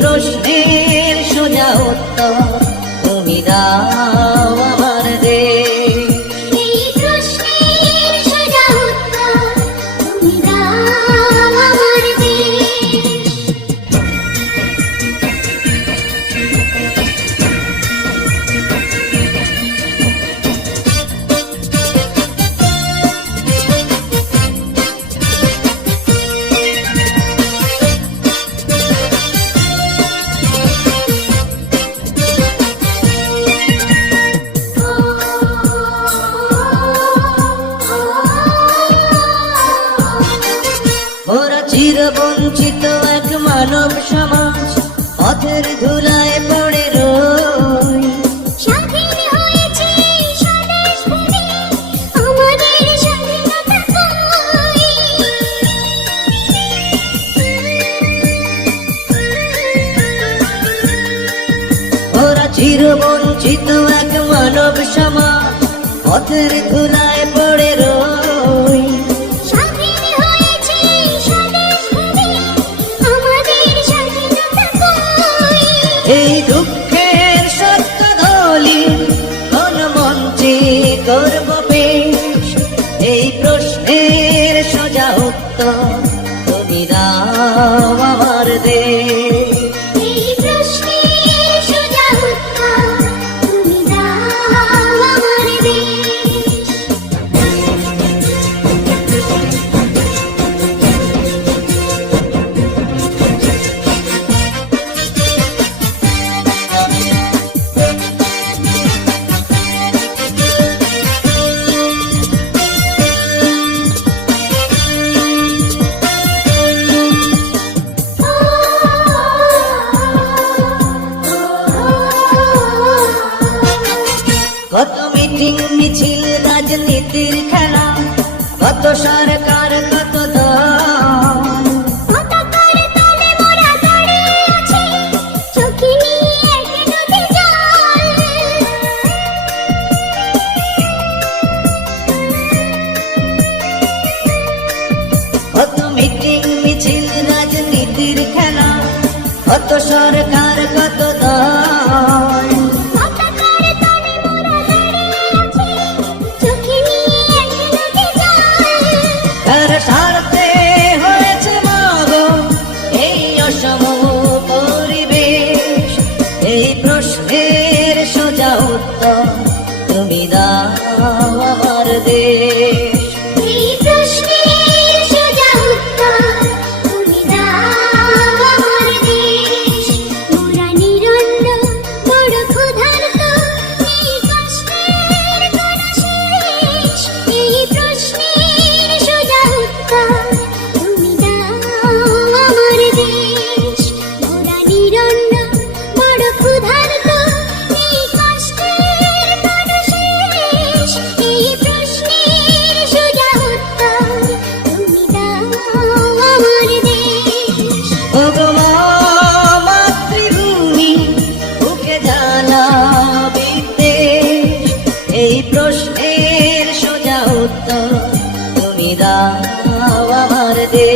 প্রশ্নের সোজা উত্তর তুমি দাও আমার দেশ। এই প্রশ্নের সোজা উত্তর তুমি দাও আমার দেশ। ওরা চিরবঞ্চিত এক মানব সমাজ, পথের ধুলায় পড়ে রই। স্বাধীন হয়েছে স্বদেশ ভূমি, আমাদের স্বাধীনতা কই। ওরা চিরবঞ্চিত এক মানব সমাজ, পথের ধুলায় পড়ে রই। স্বাধীন হয়েছে স্বদেশ ভূমি, আমাদের স্বাধীনতা কই। এই দুঃখের সত্য ধলি কোন মঞ্চে করব পেশ। এই প্রশ্নের সোজা উত্তর তুমি দাও আমার দেশ। এই প্রশ্নের সোজা উত্তর তুমি দাও আমার দেশ। কত মিটিং মিছিল রাজনীতির খেলা, কত সরকার কত দল। পতাকার তলে মোরা দাঁড়িয়ে আছি, চোখে নিয়ে এক নদী জল। কত মিটিং মিছিল রাজনীতির খেলা, কত সরকার কত দল। পতাকার তলে মোরা দাঁড়িয়ে আছি, চোখে নিয়ে এক নদী জল। তার স্বার্থে হয়েছে মাগো এই অসম পরিবেশ। এই প্রশ্নের সোজা উত্তর তুমি দাও আমার দেশ। এই প্রশ্নের সোজা উত্তর তুমি দাও আমার দেশ। মোরা নিরন্ন বড় ক্ষুধার্ত, এই কষ্টের কোনো শেষ। এই প্রশ্নের সোজা উত্তর তুমি দাও আমার দেশ। মোরা নিরন্ন বড় ক্ষুধার্ত, এই কষ্টের কোনো শেষ। এই প্রশ্নের সোজা উত্তর তুমি দাও আমার দেশ। ওগো মা মাতৃভূমি, বুকে জ্বালা বিদ্বেষ। এই প্রশ্নের সোজা উত্তর তুমি দাও আমার দেশ।